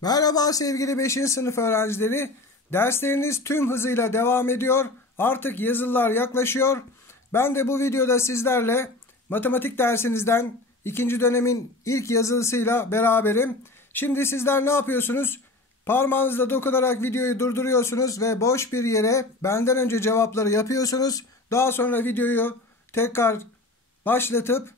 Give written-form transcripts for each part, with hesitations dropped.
Merhaba sevgili 5. sınıf öğrencileri. Dersleriniz tüm hızıyla devam ediyor. Artık yazılılar yaklaşıyor. Ben de bu videoda sizlerle matematik dersinizden 2. dönemin ilk yazılısıyla beraberim. Şimdi sizler ne yapıyorsunuz? Parmağınızla dokunarak videoyu durduruyorsunuz ve boş bir yere benden önce cevapları yapıyorsunuz. Daha sonra videoyu tekrar başlatıp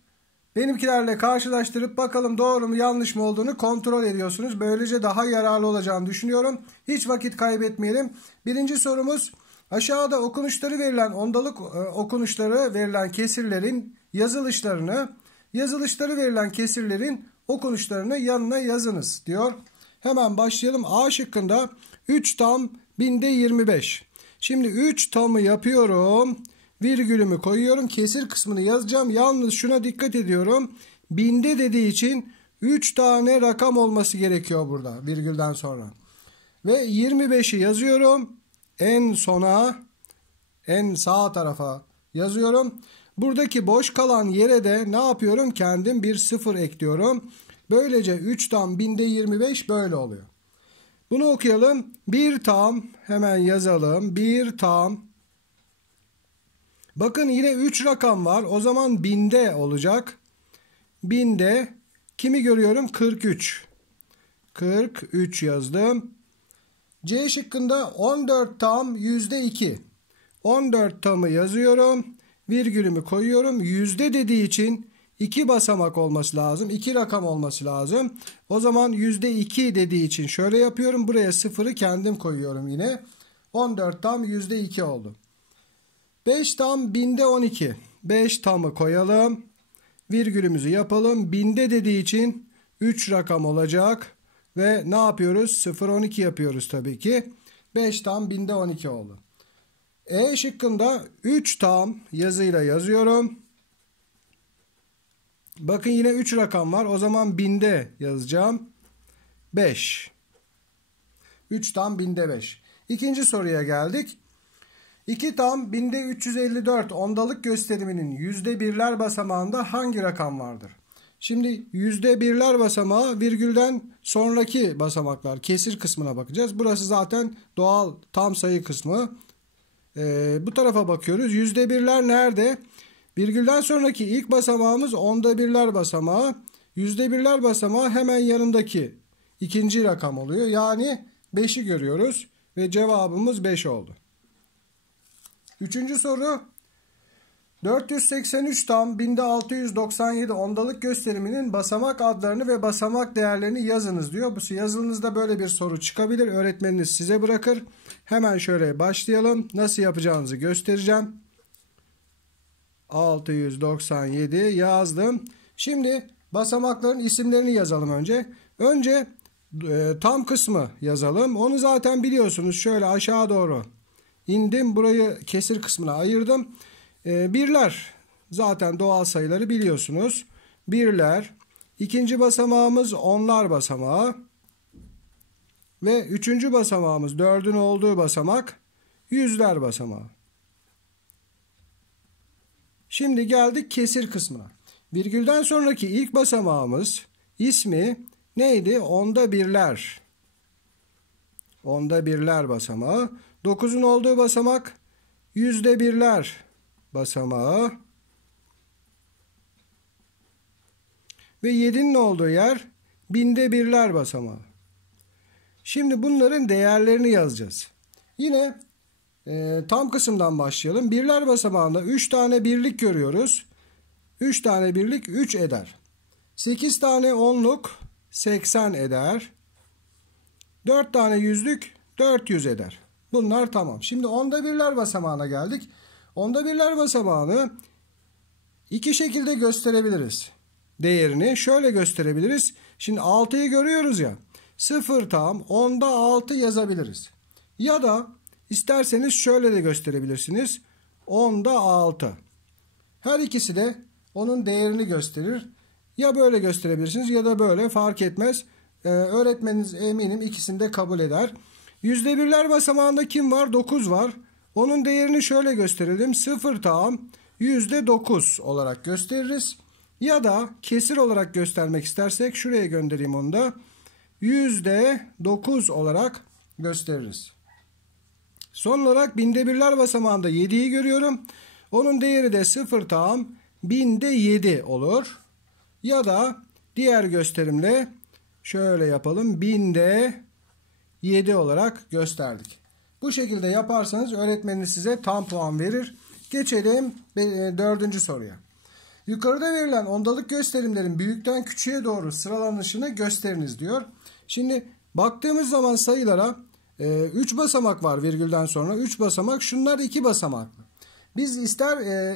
benimkilerle karşılaştırıp bakalım doğru mu yanlış mı olduğunu kontrol ediyorsunuz. Böylece daha yararlı olacağını düşünüyorum. Hiç vakit kaybetmeyelim. Birinci sorumuz, aşağıda okunuşları verilen ondalık okunuşları verilen kesirlerin yazılışları verilen kesirlerin okunuşlarını yanına yazınız diyor. Hemen başlayalım. A şıkkında 3 tam binde 25. Şimdi 3 tamı yapıyorum. Virgülümü koyuyorum. Kesir kısmını yazacağım. Yalnız şuna dikkat ediyorum. Binde dediği için 3 tane rakam olması gerekiyor burada virgülden sonra. Ve 25'i yazıyorum. En sona, en sağ tarafa yazıyorum. Buradaki boş kalan yere de ne yapıyorum? Kendim bir 0 ekliyorum. Böylece 3 tam binde 25 böyle oluyor. Bunu okuyalım. 1 tam, hemen yazalım. 1 tam. Bakın yine 3 rakam var. O zaman binde olacak. Binde kimi görüyorum? 43. 43 yazdım. C şıkkında 14 tam %2. 14 tamı yazıyorum. Virgülümü koyuyorum. Yüzde dediği için 2 basamak olması lazım. 2 rakam olması lazım. O zaman %2 dediği için şöyle yapıyorum. Buraya 0'ı kendim koyuyorum yine. 14 tam %2 oldu. 5 tam binde 12. 5 tamı koyalım. Virgülümüzü yapalım. Binde dediği için 3 rakam olacak. Ve ne yapıyoruz? 0, 12 yapıyoruz tabii ki. 5 tam binde 12 oldu. E şıkkında 3 tam yazıyla yazıyorum. Bakın yine 3 rakam var. O zaman binde yazacağım. 5. 3 tam binde 5. İkinci soruya geldik. 2 tam binde 354 ondalık gösteriminin %1'ler basamağında hangi rakam vardır? Şimdi %1'ler basamağı virgülden sonraki basamaklar, kesir kısmına bakacağız. Burası zaten doğal tam sayı kısmı. Bu tarafa bakıyoruz. %1'ler nerede? Virgülden sonraki ilk basamağımız onda birler basamağı. %1'ler basamağı hemen yanındaki ikinci rakam oluyor. Yani 5'i görüyoruz ve cevabımız 5 oldu. Üçüncü soru, 483 tam binde 697 ondalık gösteriminin basamak adlarını ve basamak değerlerini yazınız diyor. Bu yazılınızda böyle bir soru çıkabilir. Öğretmeniniz size bırakır. Hemen şöyle başlayalım. Nasıl yapacağınızı göstereceğim. 697 yazdım. Şimdi basamakların isimlerini yazalım önce. Önce tam kısmı yazalım. Onu zaten biliyorsunuz. Şöyle aşağı doğru İndim, burayı kesir kısmına ayırdım. Birler, zaten doğal sayıları biliyorsunuz. Birler. İkinci basamağımız onlar basamağı. Ve üçüncü basamağımız, 4'ün olduğu basamak yüzler basamağı. Şimdi geldik kesir kısmına. Virgülden sonraki ilk basamağımız ismi neydi? Onda birler. Onda birler basamağı. 9'un olduğu basamak %1'ler basamağı. Ve 7'nin olduğu yer binde birler basamağı. Şimdi bunların değerlerini yazacağız. Yine tam kısımdan başlayalım. Birler basamağında 3 tane birlik görüyoruz. 3 tane birlik 3 eder. 8 tane onluk 80 eder. 4 tane yüzlük 400 eder. Bunlar tamam. Şimdi onda birler basamağına geldik. Onda birler basamağını iki şekilde gösterebiliriz. Değerini şöyle gösterebiliriz. Şimdi 6'yı görüyoruz ya. 0 tam onda 6 yazabiliriz. Ya da isterseniz şöyle de gösterebilirsiniz. Onda 6. Her ikisi de onun değerini gösterir. Ya böyle gösterebilirsiniz ya da böyle, fark etmez. Öğretmeniniz eminim ikisini de kabul eder. %1'ler basamağında kim var? 9 var. Onun değerini şöyle gösterelim. 0 tam %9 olarak gösteririz. Ya da kesir olarak göstermek istersek şuraya göndereyim onu da. %9 olarak gösteririz. Son olarak binde birler basamağında 7'yi görüyorum. Onun değeri de 0 tam binde 7 olur. Ya da diğer gösterimle şöyle yapalım. Binde 7 olarak gösterdik. Bu şekilde yaparsanız öğretmeniniz size tam puan verir. Geçelim 4. soruya. Yukarıda verilen ondalık gösterimlerin büyükten küçüğe doğru sıralanışını gösteriniz diyor. Şimdi baktığımız zaman sayılara 3 basamak var virgülden sonra. 3 basamak, şunlar 2 basamaklı. Biz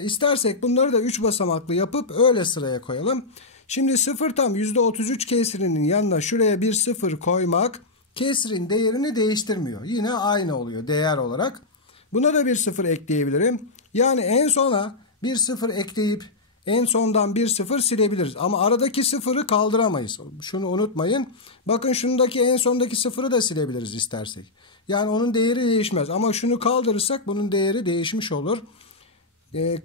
istersek bunları da 3 basamaklı yapıp öyle sıraya koyalım. Şimdi 0 tam %33 kesrinin yanına şuraya bir 0 koymak kesrin değerini değiştirmiyor. Yine aynı oluyor değer olarak. Buna da bir 0 ekleyebilirim. Yani en sona bir 0 ekleyip en sondan bir 0 silebiliriz. Ama aradaki 0'ı kaldıramayız. Şunu unutmayın. Bakın şundaki en sondaki 0'ı da silebiliriz istersek. Yani onun değeri değişmez. Ama şunu kaldırırsak bunun değeri değişmiş olur.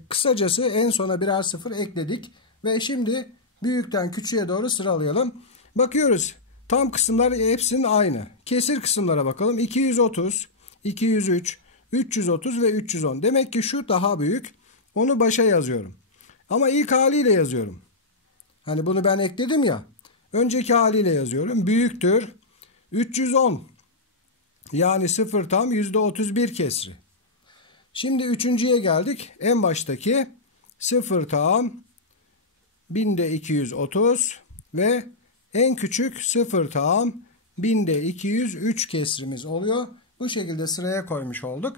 Kısacası en sona birer 0 ekledik. Ve şimdi büyükten küçüğe doğru sıralayalım. Bakıyoruz. Tam kısımlar hepsinin aynı. Kesir kısımlara bakalım. 230, 203, 330 ve 310. Demek ki şu daha büyük. Onu başa yazıyorum. Ama ilk haliyle yazıyorum. Hani bunu ben ekledim ya. Önceki haliyle yazıyorum. Büyüktür 310. Yani 0 tam %31 kesri. Şimdi üçüncüye geldik. En baştaki 0 tam binde 230 ve en küçük 0 tam binde 203 kesrimiz oluyor. Bu şekilde sıraya koymuş olduk.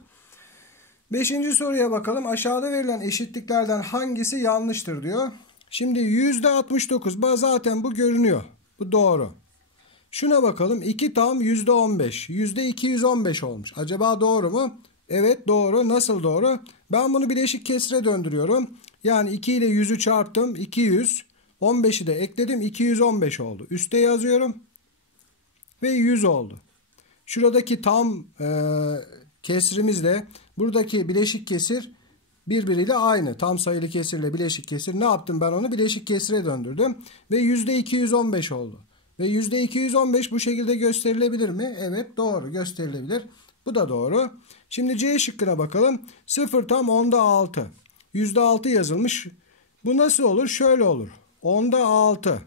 5. soruya bakalım. Aşağıda verilen eşitliklerden hangisi yanlıştır diyor. Şimdi %69. Zaten bu görünüyor. Bu doğru. Şuna bakalım. 2 tam %15. %215 olmuş. Acaba doğru mu? Evet doğru. Nasıl doğru? Ben bunu bileşik kesre döndürüyorum. Yani 2 ile 100'ü çarptım. 200. 15'i de ekledim. 215 oldu. Üste yazıyorum. Ve 100 oldu. Şuradaki tam kesrimizle buradaki bileşik kesir birbiriyle aynı. Tam sayılı kesirle bileşik kesir. Ne yaptım ben onu? Bileşik kesire döndürdüm. Ve %215 oldu. Ve %215 bu şekilde gösterilebilir mi? Evet doğru gösterilebilir. Bu da doğru. Şimdi C şıkkına bakalım. 0 tam 10'da 6. %6 yazılmış. Bu nasıl olur? Şöyle olur. 10'da 6.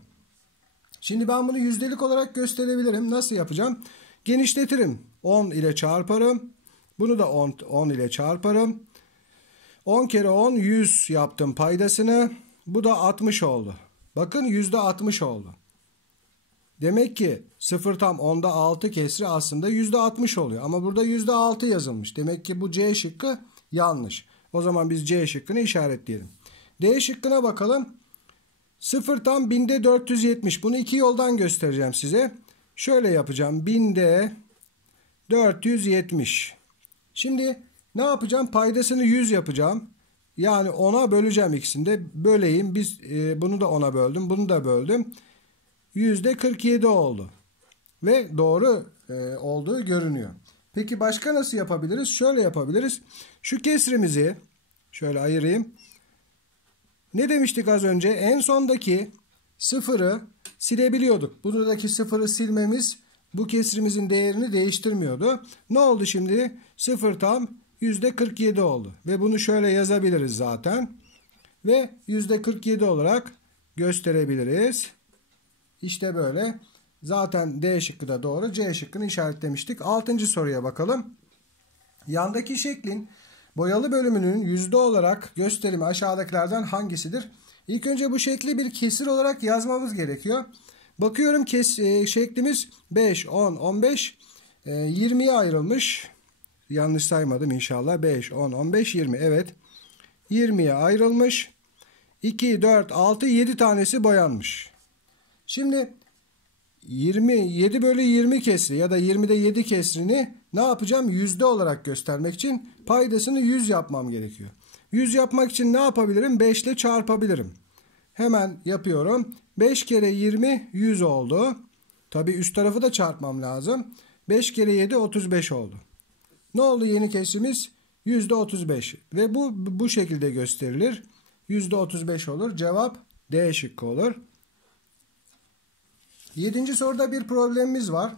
Şimdi ben bunu yüzdelik olarak gösterebilirim. Nasıl yapacağım? Genişletirim. 10 ile çarparım. Bunu da 10 ile çarparım. 10 kere 10 100 yaptım paydasını. Bu da 60 oldu. Bakın %60 oldu. Demek ki 0 tam 10'da 6 kesri aslında %60 oluyor. Ama burada %6 yazılmış. Demek ki bu C şıkkı yanlış. O zaman biz C şıkkını işaretleyelim. D şıkkına bakalım. 0 tam binde 470. Bunu iki yoldan göstereceğim size. Şöyle yapacağım. Binde 470. Şimdi ne yapacağım? Paydasını 100 yapacağım. Yani 10'a böleceğim ikisini de. Böleyim. Bunu da 10'a böldüm. Bunu da böldüm. %47 oldu. Ve doğru olduğu görünüyor. Peki başka nasıl yapabiliriz? Şöyle yapabiliriz. Şu kesrimizi şöyle ayırayım. Ne demiştik az önce? En sondaki sıfırı silebiliyorduk. Buradaki sıfırı silmemiz bu kesrimizin değerini değiştirmiyordu. Ne oldu şimdi? 0 tam %47 oldu. Ve bunu şöyle yazabiliriz zaten. Ve %47 olarak gösterebiliriz. İşte böyle. Zaten D şıkkı da doğru. C şıkkını işaretlemiştik. 6. soruya bakalım. Yandaki şeklin boyalı bölümünün yüzde olarak gösterimi aşağıdakilerden hangisidir? İlk önce bu şekli bir kesir olarak yazmamız gerekiyor. Bakıyorum şeklimiz 5, 10, 15, 20'ye ayrılmış. Yanlış saymadım inşallah. 5, 10, 15, 20. Evet. 20'ye ayrılmış. 2, 4, 6, 7 tanesi boyanmış. Şimdi 7 bölü 20 kesri ya da 20'de 7 kesrini ne yapacağım? Yüzde olarak göstermek için paydasını 100 yapmam gerekiyor. 100 yapmak için ne yapabilirim? 5 ile çarpabilirim. Hemen yapıyorum. 5 kere 20 100 oldu. Tabi üst tarafı da çarpmam lazım. 5 kere 7 35 oldu. Ne oldu yeni kesrimiz? %35. Ve bu şekilde gösterilir. %35 olur. Cevap D şıkkı olur. 7. soruda bir problemimiz var.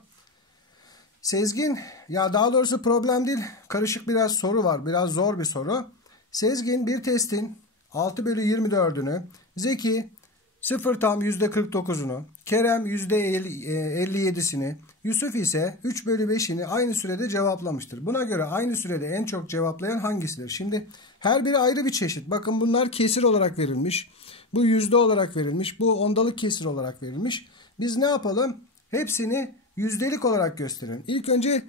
Sezgin, ya daha doğrusu problem değil, karışık biraz soru var. Biraz zor bir soru. Sezgin bir testin 6/24'ünü, Zeki 0 tam %49'unu, Kerem %57'sini, Yusuf ise 3/5'ini aynı sürede cevaplamıştır. Buna göre aynı sürede en çok cevaplayan hangisidir? Şimdi her biri ayrı bir çeşit. Bakın bunlar kesir olarak verilmiş. Bu yüzde olarak verilmiş. Bu ondalık kesir olarak verilmiş. Biz ne yapalım? Hepsini yüzdelik olarak gösterelim. İlk önce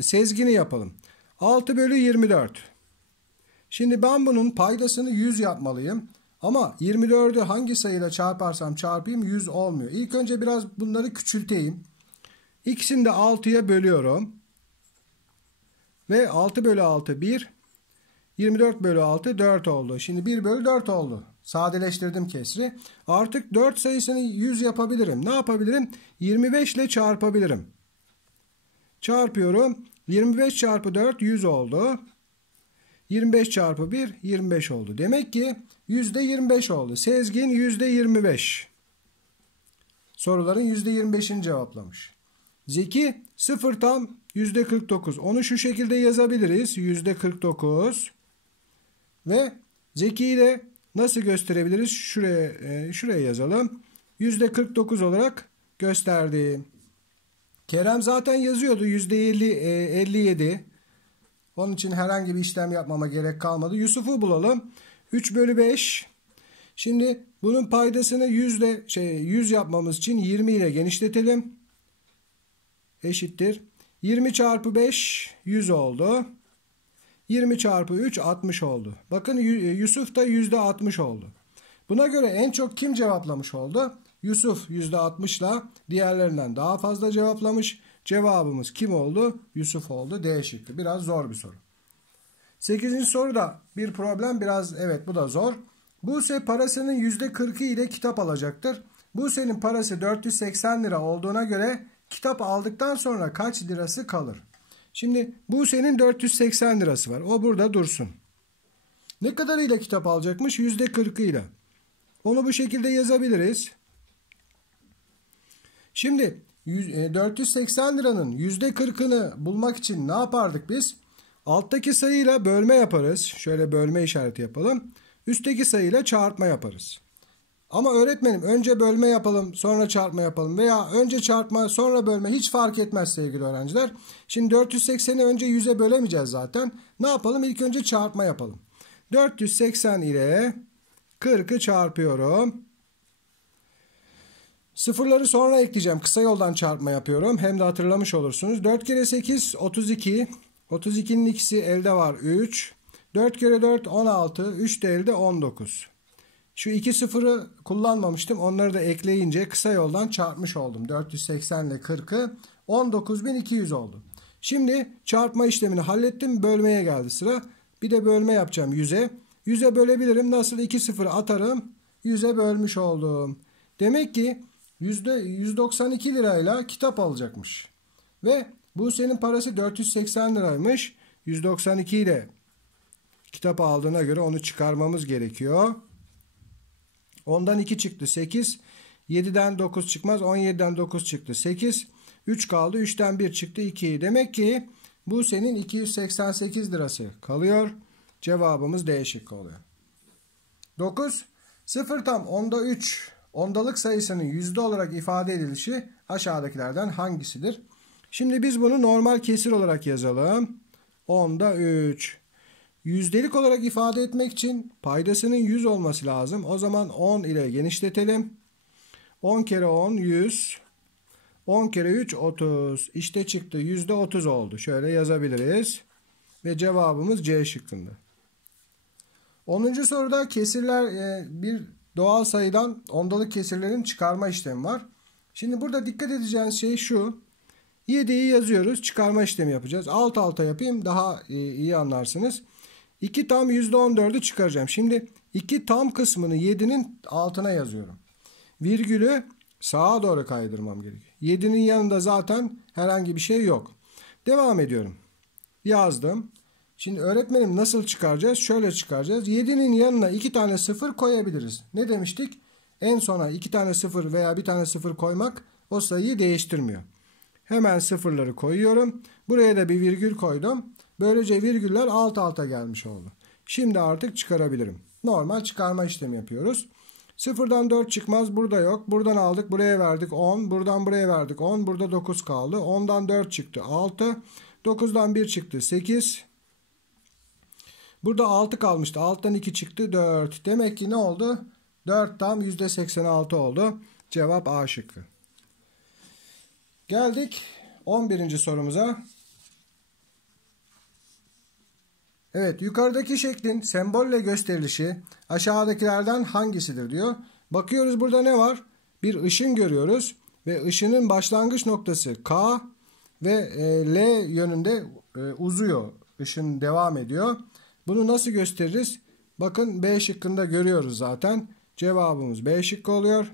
Sezgin'i yapalım. 6/24. Şimdi ben bunun paydasını 100 yapmalıyım. Ama 24'ü hangi sayıyla çarparsam çarpayım 100 olmuyor. İlk önce biraz bunları küçülteyim. İkisini de 6'ya bölüyorum. Ve 6/6 1. 24/6 4 oldu. Şimdi 1/4 oldu. Sadeleştirdim kesri. Artık 4 sayısını 100 yapabilirim. Ne yapabilirim? 25 ile çarpabilirim. Çarpıyorum. 25 çarpı 4 100 oldu. 25 çarpı 1 25 oldu. Demek ki %25 oldu. Sezgin %25. Soruların %25'ini cevaplamış. Zeki 0 tam %49. Onu şu şekilde yazabiliriz. %49. Ve Zeki'yi de nasıl gösterebiliriz? Şuraya yazalım. %49 olarak gösterdi. Kerem zaten yazıyordu. %57. Onun için herhangi bir işlem yapmama gerek kalmadı. Yusuf'u bulalım. 3/5. Şimdi bunun paydasını 100 yapmamız için 20 ile genişletelim. Eşittir. 20 çarpı 5 100 oldu. 20 çarpı 3 60 oldu. Bakın Yusuf da %60 oldu. Buna göre en çok kim cevaplamış oldu? Yusuf %60 ile diğerlerinden daha fazla cevaplamış. Cevabımız kim oldu? Yusuf oldu. D şıkkı. Biraz zor bir soru. 8. soruda bir problem. Evet, bu da zor. Buse parasının %40'ı ile kitap alacaktır. Buse'nin parası 480 lira olduğuna göre kitap aldıktan sonra kaç lirası kalır? Şimdi Buse'nin 480 lirası var. O burada dursun. Ne kadarıyla kitap alacakmış? %40'ıyla. Onu bu şekilde yazabiliriz. Şimdi 480 liranın %40'ını bulmak için ne yapardık biz? Alttaki sayıyla bölme yaparız. Şöyle bölme işareti yapalım. Üstteki sayıyla çarpma yaparız. Ama öğretmenim önce bölme yapalım sonra çarpma yapalım veya önce çarpma sonra bölme hiç fark etmez sevgili öğrenciler. Şimdi 480'i önce 100'e bölemeyeceğiz zaten. Ne yapalım? İlk önce çarpma yapalım. 480 ile 40'ı çarpıyorum. Sıfırları sonra ekleyeceğim. Kısa yoldan çarpma yapıyorum. Hem de hatırlamış olursunuz. 4 kere 8 32. 32'nin ikisi elde var 3. 4 kere 4 16. 3 de elde 19. Şu iki sıfırı kullanmamıştım. Onları da ekleyince kısa yoldan çarpmış oldum. 480 ile 40'ı 19.200 oldu. Şimdi çarpma işlemini hallettim. Bölmeye geldi sıra. Bir de bölme yapacağım 100'e. 100'e bölebilirim. Nasıl? 2 sıfır atarım. 100'e bölmüş oldum. Demek ki %192 lirayla kitap alacakmış. Ve Buse'nin parası 480 liraymış. 192 ile kitap aldığına göre onu çıkarmamız gerekiyor. 10'dan 2 çıktı 8. 7'den 9 çıkmaz. 17'den 9 çıktı 8. 3 kaldı. 3'ten 1 çıktı 2. Demek ki Buse'nin 288 lirası kalıyor. Cevabımız D şıkkı oluyor. 9. 0 tam onda 3 ondalık sayısının yüzde olarak ifade edilişi aşağıdakilerden hangisidir? Şimdi biz bunu normal kesir olarak yazalım. Onda 3. Yüzdelik olarak ifade etmek için paydasının 100 olması lazım. O zaman 10 ile genişletelim. 10 kere 10 100. 10 kere 3 30. İşte çıktı. %30 oldu. Şöyle yazabiliriz. Ve cevabımız C şıkkında. 10. soruda kesirler bir doğal sayıdan ondalık kesirlerin çıkarma işlemi var. Şimdi burada dikkat edeceğiniz şey şu. 7'yi yazıyoruz. Çıkarma işlemi yapacağız. Alt alta yapayım. Daha iyi anlarsınız. 2 tam %14'ü çıkaracağım. Şimdi 2 tam kısmını 7'nin altına yazıyorum. Virgülü sağa doğru kaydırmam gerekiyor. 7'nin yanında zaten herhangi bir şey yok. Devam ediyorum. Yazdım. Şimdi öğretmenim nasıl çıkaracağız? Şöyle çıkaracağız. 7'nin yanına 2 tane sıfır koyabiliriz. Ne demiştik? en sona 2 tane 0 veya 1 tane 0 koymak o sayıyı değiştirmiyor. Hemen sıfırları koyuyorum. Buraya da bir virgül koydum. Böylece virgüller alt alta gelmiş oldu. Şimdi artık çıkarabilirim. Normal çıkarma işlemi yapıyoruz. Sıfırdan 4 çıkmaz. Burada yok. Buradan aldık. Buraya verdik 10. Buradan buraya verdik 10. Burada 9 kaldı. 10'dan 4 çıktı 6. 9'dan 1 çıktı 8. Burada 6 kalmıştı. 6'dan 2 çıktı 4. Demek ki ne oldu? 4 tam %86 oldu. Cevap A şıkkı. Geldik 11. sorumuza. Evet, yukarıdaki şeklin sembolle gösterilişi aşağıdakilerden hangisidir diyor. Bakıyoruz, burada ne var? Bir ışın görüyoruz ve ışının başlangıç noktası K ve L yönünde uzuyor. Işın devam ediyor. Bunu nasıl gösteririz? Bakın B şıkkında görüyoruz zaten. Cevabımız B şıkkı oluyor.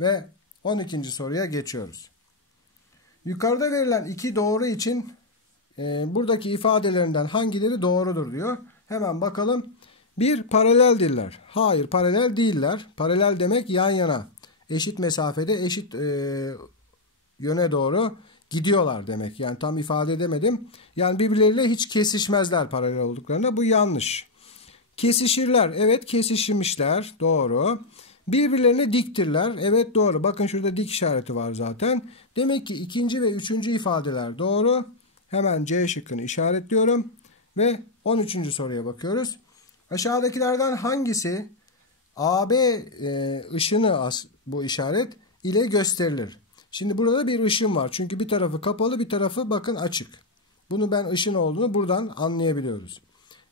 Ve 12. soruya geçiyoruz. Yukarıda verilen iki doğru için buradaki ifadelerinden hangileri doğrudur diyor. Hemen bakalım. Bir, paraleldirler. Hayır, paralel değiller. Paralel demek yan yana, eşit mesafede, eşit yöne doğru gidiyorlar demek. Yani tam ifade edemedim. Yani birbirleriyle hiç kesişmezler paralel olduklarında. Bu yanlış. Kesişirler. Evet, kesişmişler. Doğru. Birbirlerine diktirler. Evet, doğru. Bakın şurada dik işareti var zaten. Demek ki ikinci ve üçüncü ifadeler doğru. Hemen C şıkkını işaretliyorum. Ve 13. soruya bakıyoruz. Aşağıdakilerden hangisi AB ışını, bu işaret ile gösterilir? Şimdi burada bir ışın var. Çünkü bir tarafı kapalı, bir tarafı bakın açık. Bunu ben ışın olduğunu buradan anlayabiliyoruz.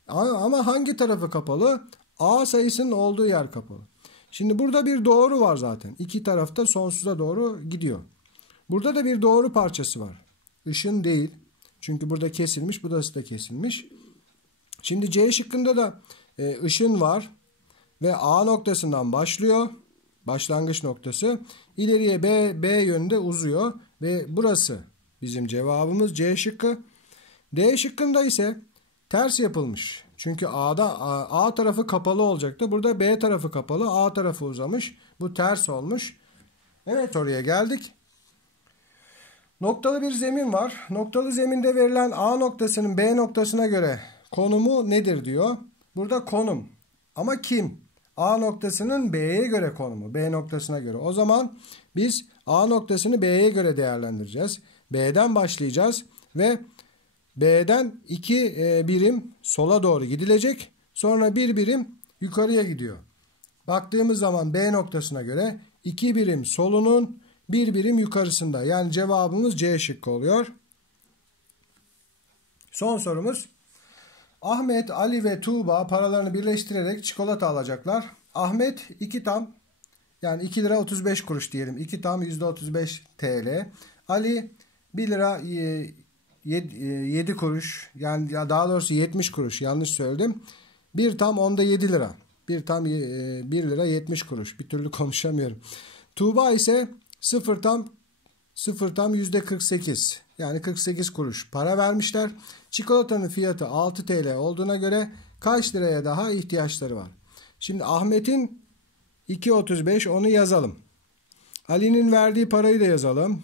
Ama hangi tarafı kapalı? A sayısının olduğu yer kapalı. Şimdi burada bir doğru var zaten. İki tarafta sonsuza doğru gidiyor. Burada da bir doğru parçası var. Işın değil. Çünkü burada kesilmiş, burası da kesilmiş. Şimdi C şıkkında da ışın var ve A noktasından başlıyor. Başlangıç noktası. İleriye B yönünde uzuyor ve burası bizim cevabımız C şıkkı. D şıkkında ise ters yapılmış. Çünkü A tarafı kapalı olacaktı. Burada B tarafı kapalı, A tarafı uzamış. Bu ters olmuş. Evet, oraya geldik. Noktalı bir zemin var. Noktalı zeminde verilen A noktasının B noktasına göre konumu nedir diyor. Burada konum. Ama kim? A noktasının B'ye göre konumu. B noktasına göre. O zaman biz A noktasını B'ye göre değerlendireceğiz. B'den başlayacağız ve B'den 2 birim sola doğru gidilecek. Sonra 1 birim yukarıya gidiyor. Baktığımız zaman B noktasına göre 2 birim solunun 1 birim yukarısında. Yani cevabımız C şıkkı oluyor. Son sorumuz. Ahmet, Ali ve Tuğba paralarını birleştirerek çikolata alacaklar. Ahmet 2 tam, yani 2 lira 35 kuruş diyelim. 2 tam %35 TL. Ali 1 lira 7 kuruş, yani daha doğrusu 70 kuruş, yanlış söyledim. 1 tam onda 7 lira. 1 tam 1 lira 70 kuruş. Bir türlü konuşamıyorum. Tuğba ise 0 tam %48. Yani 48 kuruş para vermişler. Çikolatanın fiyatı 6 TL olduğuna göre kaç liraya daha ihtiyaçları var? Şimdi Ahmet'in 2.35, onu yazalım. Ali'nin verdiği parayı da yazalım.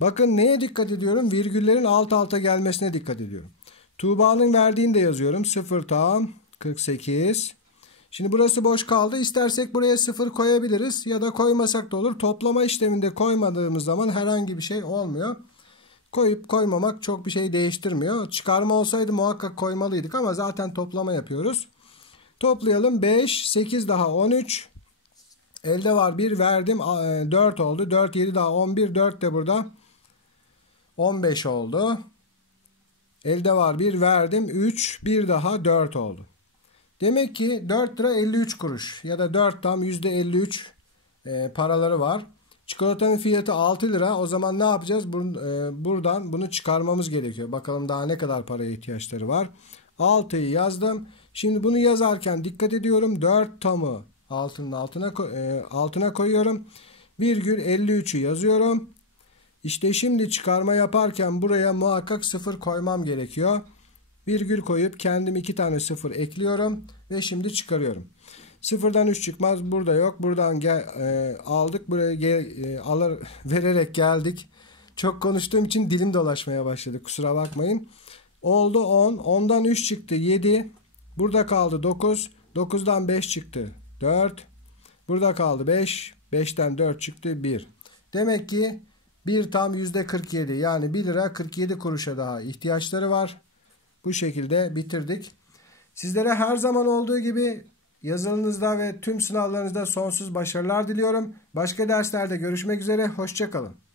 Bakın neye dikkat ediyorum? Virgüllerin alt alta gelmesine dikkat ediyorum. Tuğba'nın verdiğini de yazıyorum. 0 tam 48. Şimdi burası boş kaldı. İstersek buraya 0 koyabiliriz ya da koymasak da olur. Toplama işleminde koymadığımız zaman herhangi bir şey olmuyor. Koyup koymamak çok bir şey değiştirmiyor. Çıkarma olsaydı muhakkak koymalıydık ama zaten toplama yapıyoruz. Toplayalım. 5, 8 daha 13. Elde var 1, verdim 4 oldu. 4, 7 daha 11. 4 de burada 15 oldu. Elde var 1, verdim 3. 1 daha 4 oldu. Demek ki 4 lira 53 kuruş ya da 4 tam %53 paraları var. Çikolatanın fiyatı 6 lira. O zaman ne yapacağız? Buradan bunu çıkarmamız gerekiyor. Bakalım daha ne kadar paraya ihtiyaçları var. 6'yı yazdım. Şimdi bunu yazarken dikkat ediyorum. 4 tamı altına koyuyorum. Virgül 53'ü yazıyorum. İşte şimdi çıkarma yaparken buraya muhakkak 0 koymam gerekiyor. Virgül koyup kendim 2 tane 0 ekliyorum ve şimdi çıkarıyorum. Sıfırdan 3 çıkmaz. Burada yok. Buradan aldık. Buraya vererek geldik. Çok konuştuğum için dilim dolaşmaya başladı. Kusura bakmayın. Oldu 10. 10'dan 3 çıktı 7. Burada kaldı 9. 9'dan 5 çıktı 4. Burada kaldı 5. 5'ten 4 çıktı 1. Demek ki bir tam %47. Yani 1 lira 47 kuruşa daha ihtiyaçları var. Bu şekilde bitirdik. Sizlere her zaman olduğu gibi yazılınızda ve tüm sınavlarınızda sonsuz başarılar diliyorum. Başka derslerde görüşmek üzere. Hoşça kalın.